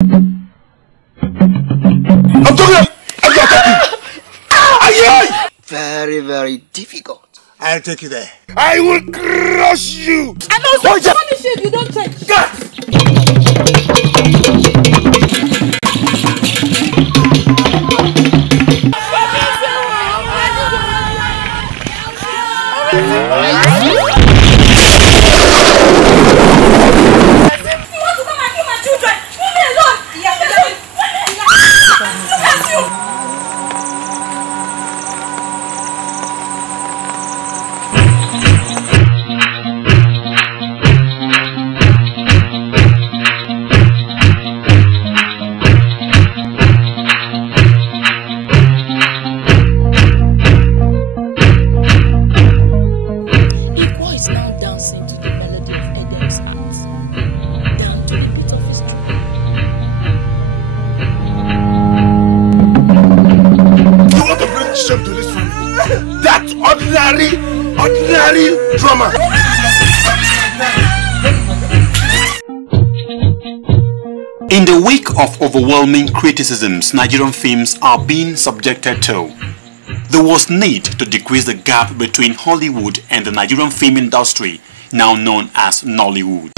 I'm talking. Very, very difficult. I'll take you there. I will crush you. And also punish you if you don't take. Ordinary drama. In the wake of overwhelming criticisms Nigerian films are being subjected to, there was need to decrease the gap between Hollywood and the Nigerian film industry, now known as Nollywood.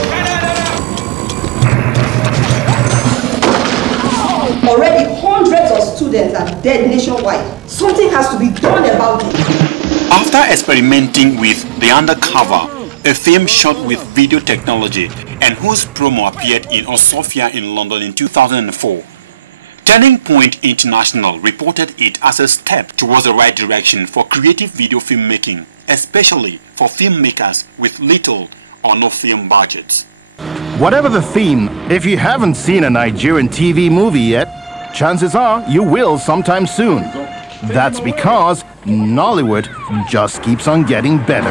Already hundreds of students are dead nationwide. Something has to be done about it. After experimenting with The Undercover, a film shot with video technology and whose promo appeared in Osofia in London in 2004, Turning Point International reported it as a step towards the right direction for creative video filmmaking, especially for filmmakers with little or no film budgets. Whatever the theme, if you haven't seen a Nigerian TV movie yet, chances are you will sometime soon. That's because Nollywood just keeps on getting better.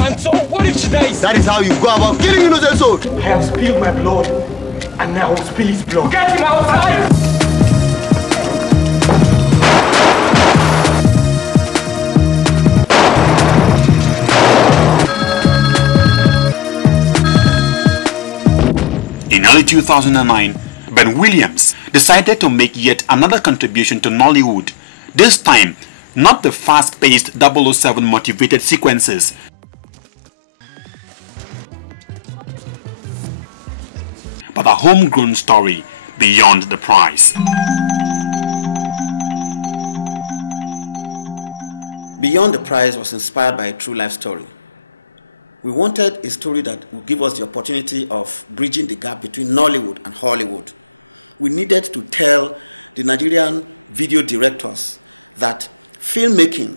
And so, what if she dies? That is how you go about killing innocent souls. I have spilled my blood, and now I will spill his blood. Get him outside! In early 2009, Ben Williams decided to make yet another contribution to Nollywood. This time, not the fast-paced 007 motivated sequences, but a homegrown story beyond the price. Beyond the Price was inspired by a true life story. We wanted a story that would give us the opportunity of bridging the gap between Nollywood and Hollywood. We needed to tell the Nigerian video director filmmaking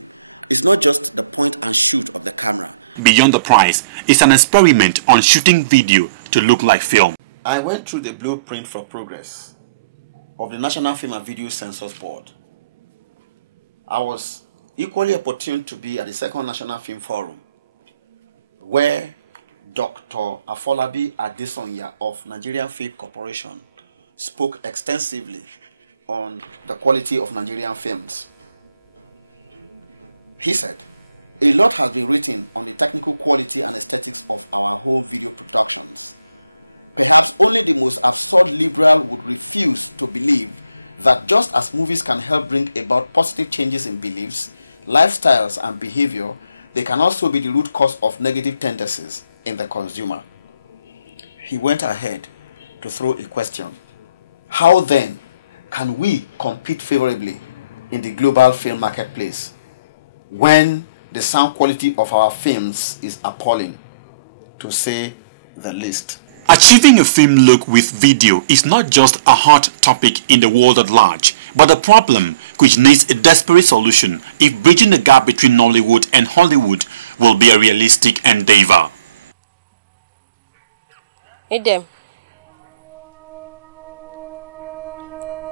is not just the point and shoot of the camera. Beyond the Price is an experiment on shooting video to look like film. I went through the blueprint for progress of the National Film and Video Censors Board. I was equally opportune to be at the Second National Film Forum, where Dr. Afolabi Adesonya of Nigerian Film Corporation spoke extensively on the quality of Nigerian films. He said, a lot has been written on the technical quality and aesthetics of our whole video production. Perhaps only the most absurd liberal would refuse to believe that just as movies can help bring about positive changes in beliefs, lifestyles, and behavior, they can also be the root cause of negative tendencies in the consumer. He went ahead to throw a question. How then can we compete favorably in the global film marketplace when the sound quality of our films is appalling, to say the least? Achieving a film look with video is not just a hot topic in the world at large, but a problem which needs a desperate solution if bridging the gap between Nollywood and Hollywood will be a realistic endeavor. Hey them.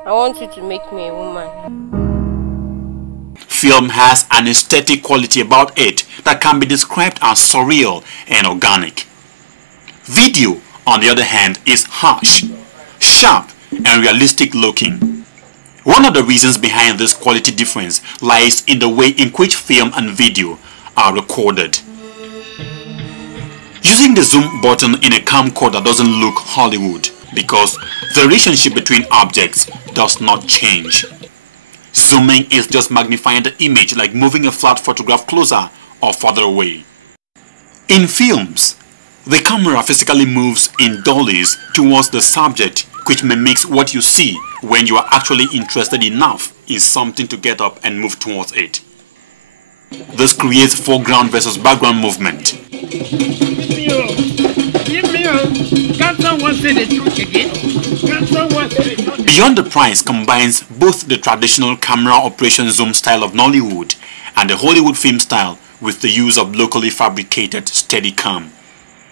I want you to make me a woman. Film has an aesthetic quality about it that can be described as surreal and organic. Video, on the other hand, is harsh, sharp, and realistic looking. One of the reasons behind this quality difference lies in the way in which film and video are recorded. Using the zoom button in a camcorder doesn't look Hollywood. because the relationship between objects does not change. Zooming is just magnifying the image, like moving a flat photograph closer or further away. In films, the camera physically moves in dollies towards the subject, which mimics what you see when you are actually interested enough in something to get up and move towards it. This creates foreground versus background movement. Beyond the Price combines both the traditional camera operation zoom style of Nollywood and the Hollywood film style with the use of locally fabricated Steadicam.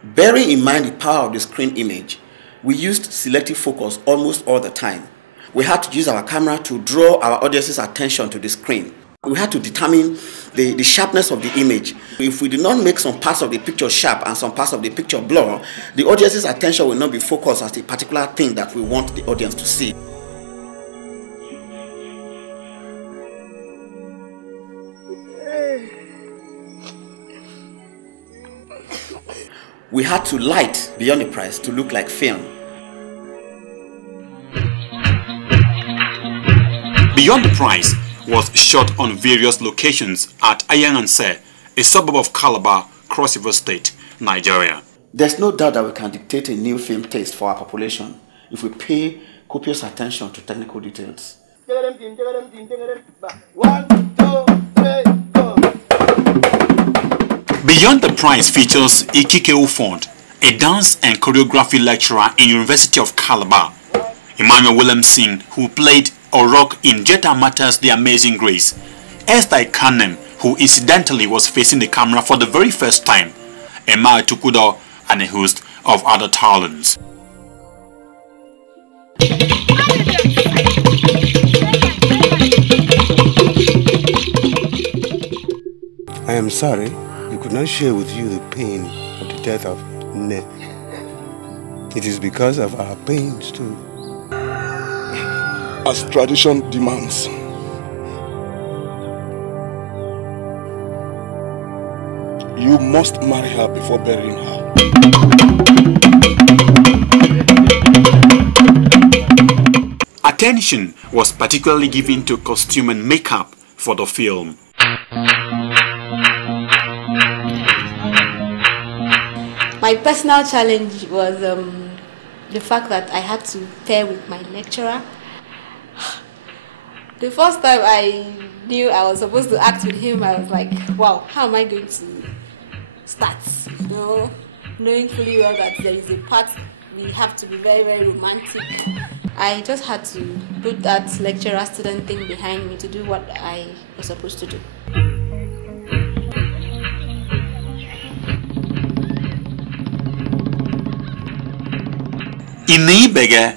Bearing in mind the power of the screen image, we used selective focus almost all the time. We had to use our camera to draw our audience's attention to the screen. We had to determine the sharpness of the image. If we did not make some parts of the picture sharp and some parts of the picture blur, the audience's attention will not be focused as the particular thing that we want the audience to see. We had to light Beyond the Price to look like film. Beyond the Price was shot on various locations at Ayanganse, a suburb of Calabar, Cross River State, Nigeria. There's no doubt that we can dictate a new film taste for our population if we pay copious attention to technical details. 1, 2, 3, go. Beyond the Price features Ikike Ufond, a dance and choreography lecturer in University of Calabar, Emmanuel Williamson, who played Orok in Jetta Matters The Amazing Grace, Esther Kanem, who incidentally was facing the camera for the very first time, Emma Tukudo, and a host of other talents. I am sorry we could not share with you the pain of the death of Ne. It is because of our pains too. As tradition demands. You must marry her before burying her. Attention was particularly given to costume and makeup for the film. My personal challenge was the fact that I had to pair with my lecturer. The first time I knew I was supposed to act with him, I was like, wow, how am I going to start? You know, knowing fully well that there is a part we have to be very, very romantic. I just had to put that lecturer-student thing behind me to do what I was supposed to do. Inibege,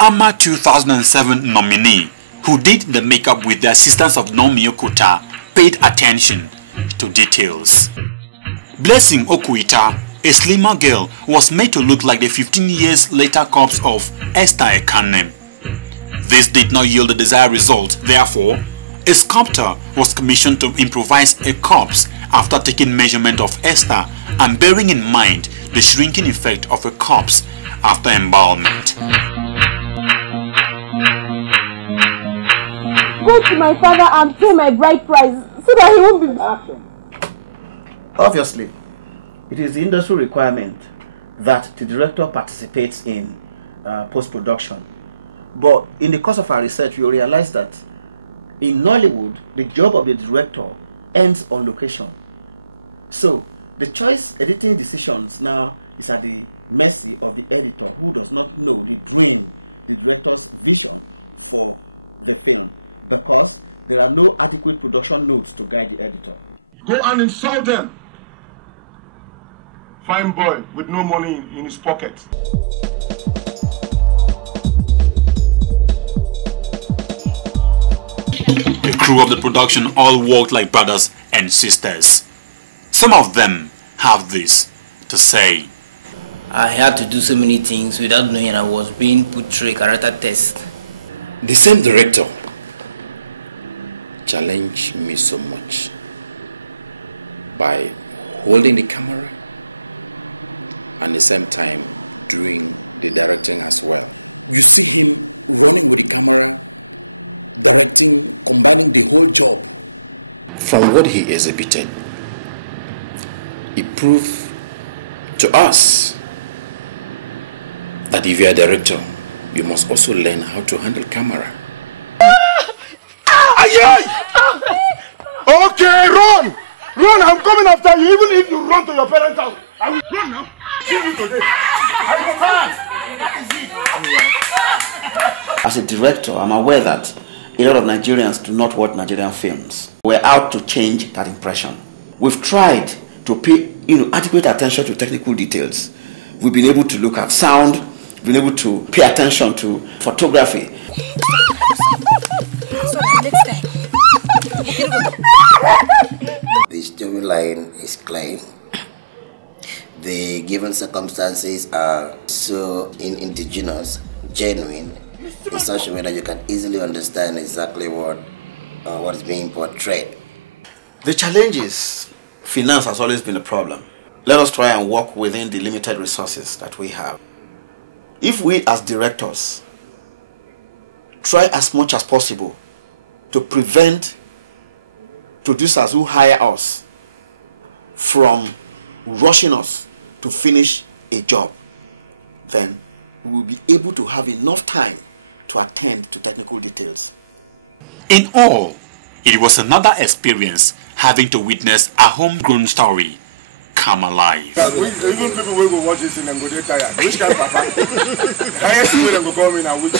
AMA 2007 nominee, who did the makeup with the assistance of Nomi Okuta, paid attention to details. Blessing Okuita, a slimmer girl, was made to look like the 15 years later corpse of Esther Ekanem. This did not yield the desired result, therefore, a sculptor was commissioned to improvise a corpse after taking measurement of Esther and bearing in mind the shrinking effect of a corpse after embalmment. Go to my father and pay my bride price so that he won't be Action. Obviously, it is the industry requirement that the director participates in post-production. But in the course of our research, we realized that in Nollywood, the job of the director ends on location. So the choice editing decisions now is at the mercy of the editor, who does not know the brain the director uses for the film, because there are no adequate production notes to guide the editor. Go and insult them. Fine boy with no money in his pocket. The crew of the production all worked like brothers and sisters. Some of them have this to say. I had to do so many things without knowing I was being put through a character test. The same director challenged me so much by holding the camera and at the same time doing the directing as well. You see him running with the directing and running the whole job. From what he exhibited, it proved to us that if you are a director, you must also learn how to handle camera. Okay, run! Run, I'm coming after you, even if you run to your parents' house. I will run now. See you today. As a director, I'm aware that a lot of Nigerians do not watch Nigerian films. We're out to change that impression. We've tried to pay adequate attention to technical details. We've been able to look at sound, we've been able to pay attention to photography. The storyline is clear. The given circumstances are so indigenous, genuine, in such a way that you can easily understand exactly what is being portrayed. The challenge is finance has always been a problem. Let us try and work within the limited resources that we have. If we as directors try as much as possible to prevent producers who hire us from rushing us to finish a job, then we will be able to have enough time to attend to technical details. In all, it was another experience having to witness a homegrown story come alive. Even people will go watch this and go, they're tired. Which kind of papa? I see when they go come in and which.